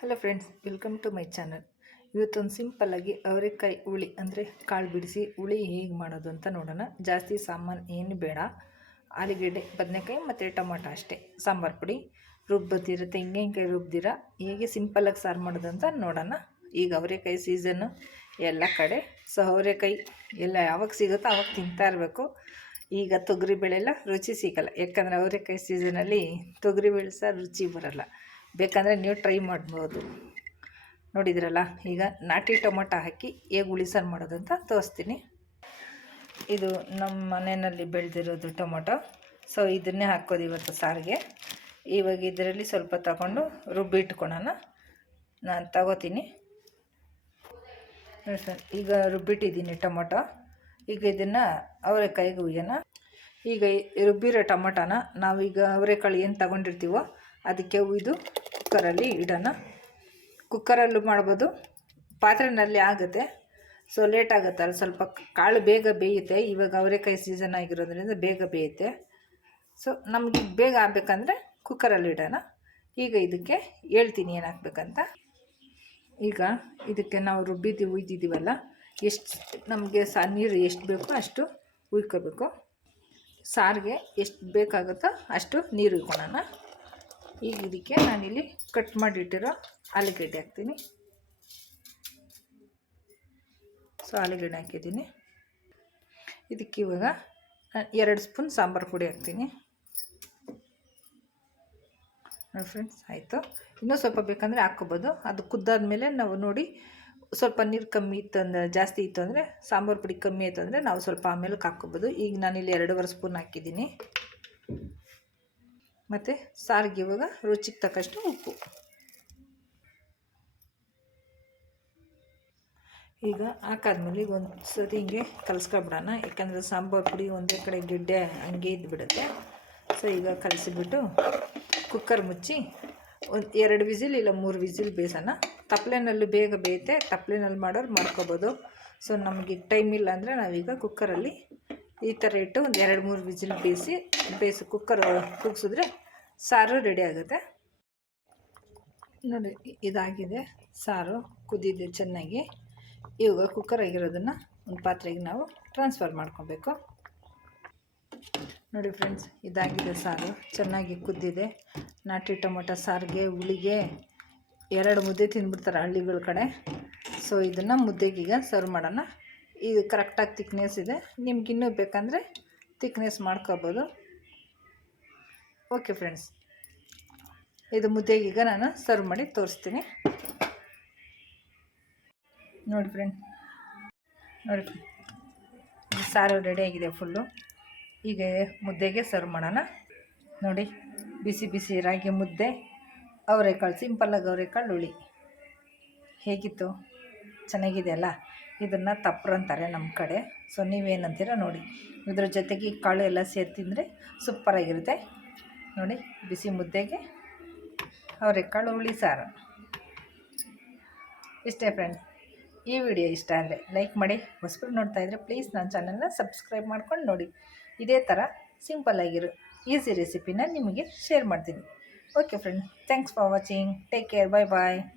Hello friends welcome to my channel ಇವತ್ತೊಂದು ಸಿಂಪಲ್ಲಾಗಿ ಅವರೆಕಾಯಿ ಹುಳಿ, ಅಂದರೆ ಕಾಳು ಬಿಡಿಸಿ ಹುಳಿ ಹೇಗೆ ಮಾಡೋದು ಅಂತ ನೋಡೋಣ. ಜಾಸ್ತಿ ಸಾಮಾನು ಏನು ಬೇಡ. ಆಲೂಗೆಡ್ಡೆ, ಬದನೆಕಾಯಿ ಮತ್ತು ಟೊಮಾಟೊ ಅಷ್ಟೇ. ಸಾಂಬಾರು ಪುಡಿ ರುಬ್ಬದಿರ ತೆಂಗಿನಕಾಯಿ ರುಬ್ದಿರ, ಹೇಗೆ ಸಿಂಪಲ್ಲಾಗಿ ಸಾರು ಮಾಡೋದು ಅಂತ ನೋಡೋಣ. ಈಗ ಅವರೆಕಾಯಿ ಸೀಸನ್ನು ಎಲ್ಲ ಕಡೆ. ಸೊ ಅವರೆಕಾಯಿ ಎಲ್ಲ ಯಾವಾಗ ಸಿಗುತ್ತೋ ಅವಾಗ ತಿಂತಾ ಇರಬೇಕು. ಈಗ ತೊಗರಿಬೇಳೆಲ್ಲ ರುಚಿ ಸಿಗಲ್ಲ. ಯಾಕಂದರೆ ಅವರೆಕಾಯಿ ಸೀಸನಲ್ಲಿ ತೊಗರಿಬೇಳೆ ಸಹ ರುಚಿ ಬರಲ್ಲ. ಬೇಕಂದರೆ ನೀವು ಟ್ರೈ ಮಾಡ್ಬೋದು. ನೋಡಿದ್ರಲ್ಲ, ಈಗ ನಾಟಿ ಟೊಮೊಟೊ ಹಾಕಿ ಹೇಗೆ ಉಳಿಸನ್ ಮಾಡೋದು ಮಾಡೋದಂತ ತೋರಿಸ್ತೀನಿ. ಇದು ನಮ್ಮ ಮನೆಯಲ್ಲಿ ಬೆಳೆದಿರೋದು ಟೊಮೊಟೊ. ಸೊ ಇದನ್ನೇ ಹಾಕೋದು ಇವತ್ತು ಸಾರಿಗೆ. ಇವಾಗ ಇದರಲ್ಲಿ ಸ್ವಲ್ಪ ತಗೊಂಡು ರುಬ್ಬಿ ಇಟ್ಕೊಳ್ಳೋಣ ನಾನು ತಗೋತೀನಿ. ಈಗ ರುಬ್ಬಿಟ್ಟಿದ್ದೀನಿ ಟೊಮೊಟೊ. ಈಗ ಇದನ್ನು ಅವರೆಕಾಯಿಗೆ ಹುಯ್ಯೋಣ. ಈಗ ರುಬ್ಬಿರೋ ಟೊಮೊಟೊನ ನಾವೀಗ ಅವರೆಕಾಳು ಏನು ತಗೊಂಡಿರ್ತೀವೋ ಅದಕ್ಕೆ ಹುಯ್ದು ಕುಕ್ಕರಲ್ಲಿ ಇಡೋಣ. ಕುಕ್ಕರಲ್ಲೂ ಮಾಡ್ಬೋದು. ಪಾತ್ರೆನಲ್ಲಿ ಆಗುತ್ತೆ. ಸೊ ಲೇಟ್ ಆಗುತ್ತೆ ಅಲ್ಲಿ ಸ್ವಲ್ಪ ಕಾಳು ಬೇಗ ಬೇಯುತ್ತೆ. ಇವಾಗ ಅವರೆಕಾಯಿ ಸೀಸನ್ ಆಗಿರೋದ್ರಿಂದ ಬೇಗ ಬೇಯುತ್ತೆ. ಸೊ ನಮಗೆ ಬೇಗ ಆಗಬೇಕಂದ್ರೆ ಕುಕ್ಕರಲ್ಲಿ ಇಡೋಣ. ಈಗ ಇದಕ್ಕೆ ಹೇಳ್ತೀನಿ ಏನಾಗಬೇಕಂತ ಈಗ ಇದಕ್ಕೆ ನಾವು ರುಬ್ಬಿದ್ದೀವಿ ಉಯ್ದಿದ್ದೀವಲ್ಲ, ಎಷ್ಟು ನಮಗೆ ಸ, ನೀರು ಎಷ್ಟು ಬೇಕೋ ಅಷ್ಟು ಉಯ್ಕೋಬೇಕು. ಸಾರಿಗೆ ಎಷ್ಟು ಬೇಕಾಗುತ್ತೋ ಅಷ್ಟು ನೀರು ಉಯ್ಕೊಳ್ಳೋಣ ಈಗ ಇದಕ್ಕೆ ನಾನಿಲ್ಲಿ ಕಟ್ ಮಾಡಿಟ್ಟಿರೋ ಆಲೂಗಡ್ಡೆ ಹಾಕ್ತೀನಿ. ಸೊ ಆಲೂಗಡ್ಡೆ ಹಾಕಿದ್ದೀನಿ. ಇದಕ್ಕೆ ಇವಾಗ ಎರಡು ಸ್ಪೂನ್ ಸಾಂಬಾರು ಪುಡಿ ಹಾಕ್ತೀನಿ. ನೋಡಿ ಫ್ರೆಂಡ್ಸ್ ಆಯಿತು. ಇನ್ನೂ ಸ್ವಲ್ಪ ಬೇಕಂದರೆ ಹಾಕ್ಕೋಬೋದು. ಅದು ಕುದ್ದಾದ ಮೇಲೆ ನಾವು ನೋಡಿ ಸ್ವಲ್ಪ ನೀರು ಕಮ್ಮಿ ಇತ್ತು ಅಂದರೆ, ಜಾಸ್ತಿ ಇತ್ತು ಅಂದರೆ, ಸಾಂಬಾರು ಪುಡಿ ಕಮ್ಮಿ ಆಯಿತು ಅಂದರೆ ನಾವು ಸ್ವಲ್ಪ ಆಮೇಲೆ ಹಾಕ್ಕೋಬೋದು. ಈಗ ನಾನಿಲ್ಲಿ ಎರಡೂವರೆ ಸ್ಪೂನ್ ಹಾಕಿದ್ದೀನಿ. ಮತ್ತು ಸಾರಿಗೆ ಇವಾಗ ರುಚಿಗೆ ತಕ್ಕಷ್ಟು ಉಪ್ಪು. ಈಗ ಹಾಕಾದ್ಮೇಲೆ ಈಗ ಒಂದು ಸತಿ ಹಿಂಗೆ ಕಲಿಸ್ಕೊಬಿಡೋಣ. ಯಾಕಂದರೆ ಸಾಂಬಾರು ಪುಡಿ ಒಂದೇ ಕಡೆ ಗಿಡ್ಡೆ ಹಂಗೆ ಇದ್ಬಿಡುತ್ತೆ. ಸೊ ಈಗ ಕಲಸಿಬಿಟ್ಟು ಕುಕ್ಕರ್ ಮುಚ್ಚಿ ಒಂದು ಎರಡು ವಿಸಿಲ್ ಇಲ್ಲ ಮೂರು ವಿಸಿಲ್ ಬೇಯಿಸೋಣ ತಪ್ಪಲೆನಲ್ಲೂ ಬೇಗ ಬೇಯುತ್ತೆ ತಪ್ಪಲೆನಲ್ಲಿ ಮಾಡೋರು ಮಾಡ್ಕೋಬೋದು. ಸೊ ನಮಗೆ ಟೈಮ್ ಇಲ್ಲ ಅಂದರೆ ನಾವೀಗ ಕುಕ್ಕರಲ್ಲಿ ಈ ಥರ ಇಟ್ಟು ಒಂದು ಎರಡು ಮೂರು ವಿಜಿಲ್ ಬೇಯಿಸಿ ಬೇಯಿಸಿ ಕುಕ್ಕರ್ ಕುಗ್ಸಿದ್ರೆ ಸಾರು ರೆಡಿ ಆಗುತ್ತೆ. ನೋಡಿ, ಇದಾಗಿದೆ ಸಾರು ಕುದಿದೆ ಚೆನ್ನಾಗಿ. ಇವಾಗ ಕುಕ್ಕರ್ ಆಗಿರೋದನ್ನು ಒಂದು ಪಾತ್ರೆಗೆ ನಾವು ಟ್ರಾನ್ಸ್ಫರ್ ಮಾಡ್ಕೊಬೇಕು. ನೋಡಿ ಫ್ರೆಂಡ್ಸ್ ಇದಾಗಿದೆ ಸಾರು, ಚೆನ್ನಾಗಿ ಕುದ್ದಿದೆ. ನಾಟಿ ಟೊಮೊಟೊ ಸಾರಿಗೆ, ಹುಳಿಗೆ ಎರಡು ಮುದ್ದೆ ತಿಂದ್ಬಿಡ್ತಾರೆ ಹಳ್ಳಿಗಳ ಕಡೆ ಸೊ ಇದನ್ನು ಮುದ್ದೆಗೀಗ ಸರ್ವ್ ಮಾಡೋಣ. ಇದು ಕರೆಕ್ಟಾಗಿ ತಿಕ್ನೆಸ್ ಇದೆ. ನಿಮ್ಗಿನ್ನೂ ಬೇಕಂದರೆ ತಿಕ್ನೆಸ್ ಮಾಡ್ಕೋಬೋದು. ಓಕೆ ಫ್ರೆಂಡ್ಸ್ ಇದು ಮುದ್ದೆಗೀಗ ನಾನು ಸರ್ವ್ ಮಾಡಿ ತೋರಿಸ್ತೀನಿ. ನೋಡಿ ಫ್ರೆಂಡ್ ನೋಡಿ ಸಾರು ಆಗಿದೆ ಫುಲ್ಲು ಈಗ ಮುದ್ದೆಗೆ ಸರ್ವ್ ಮಾಡೋಣ. ನೋಡಿ, ಬಿಸಿ ಬಿಸಿ ರಾಗಿ ಮುದ್ದೆ. ಅವರೆಕಾಳು ಸಿಂಪಲ್ಲಾಗಿ ಅವರೆಕಾಳು ಹುಳಿ. ಹೇಗಿತ್ತು? ಚೆನ್ನಾಗಿದೆ ಅಲ್ಲ ಇದನ್ನು ತಪ್ಪರು ಅಂತಾರೆ ನಮ್ಮ ಕಡೆ. ಸೊ ನೀವೇನಂತೀರ ನೋಡಿ. ಇದ್ರ ಜೊತೆಗೆ ಕಾಳು ಎಲ್ಲ ಸೇರಿ ತಿಂದರೆ ಸೂಪರಾಗಿರುತ್ತೆ ನೋಡಿ, ಬಿಸಿ ಮುದ್ದೆಗೆ ಅವರೆಕಾಳು ಹುಳಿ ಸಾರು. ಇಷ್ಟೇ ಫ್ರೆಂಡ್ಸ್ ಈ ವಿಡಿಯೋ ಇಷ್ಟ ಆದರೆ ಲೈಕ್ ಮಾಡಿ. ಹೊಸಬ್ರು ನೋಡ್ತಾ ಇದ್ದರೆ ಪ್ಲೀಸ್ ನನ್ನ ಚಾನಲ್ನ ಸಬ್ಸ್ಕ್ರೈಬ್ ಮಾಡ್ಕೊಂಡು ನೋಡಿ. ಇದೇ ಥರ ಸಿಂಪಲ್ಲಾಗಿರೋ ಈಸಿ ರೆಸಿಪಿನ ನಿಮಗೆ ಶೇರ್ ಮಾಡ್ತೀನಿ. Okay friends, thanks for watching. Take care. Bye bye.